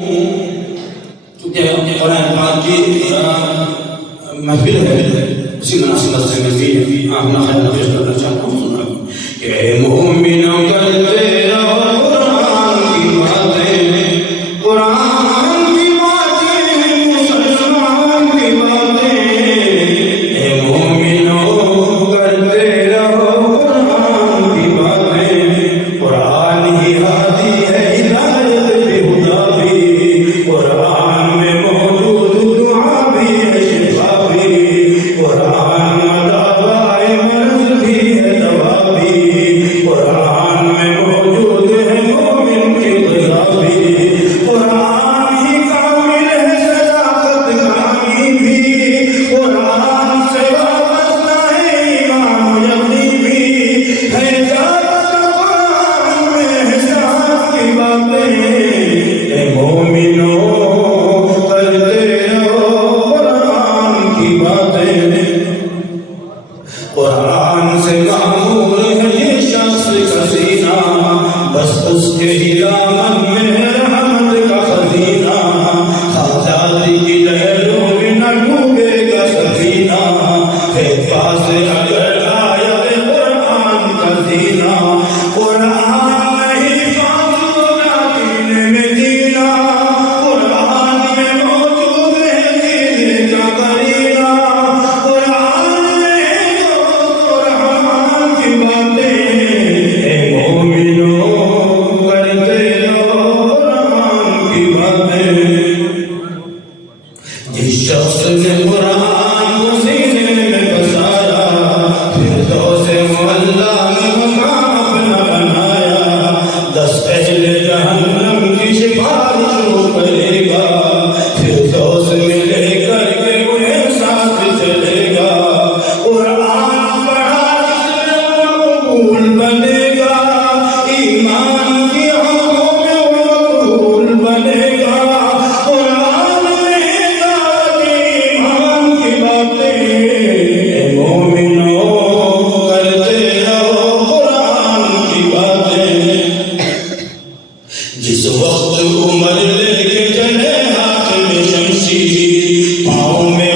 चूँकि कुरान पाक की महफिल है, उसी मुनासिबत से मैं भी अपना ख्याल पेश करना चाहता हूँ। सुना कि मोमिनों करते रहो कुरान की बातें, कुरान की बातें, मुसलमान की बातें। मोमिनों करते रहो कुरान की बातें, कुरान ही हादी है हिदायत बेहुदा भी, कुरान में मौजूद दुआ भी है शिफा भी, कुरान में दवाए मर्ज भी है दवा भी, कुरान में मौजूद है मोमिन की ग़िज़ा भी, कुरान ही कामिल है सदाकत कामी भी, कुरान से वाबस्ता है ईमान यकीन भी, है जात कुरान में हिसाब की बातें। मोमिनों करते रहो कुरान की बातें, कुरान से मामूर है ये शख्स का सीना, बस उसके ही दामन में है रहमत का खजीना, आजादी की लहरों में न डूबेगा सफीना, है पास अगर आयत कुरान का जीना, कुरान नहीं फासूला दीन में जीना, कुरान में मौजूद है जीने का करीना, कुरान में दोस्तों रहमान की बातें। मोमिनों करते रहो कुरान की बातें। जिस शख्स ने कुरान को सीने में बसाया, फिरदौस मुअल्ला में मकाम अपना बनाया, 10 अहले जहन्नम की सिफारिश वो करेगा, फिरदौस में लेकर के उन्हें साथ चलेगा, कुरान पढ़ा जिसने वो मकबूल बनेगा, ईमान की आंखों में वो मकबूल बनेगा, कुरान में दावत ईमान की बातें। मोमिनों करते रहो कुरान की बातें। जिस वक्त उमर लेके चले हाथ में शमशीर, पाँव में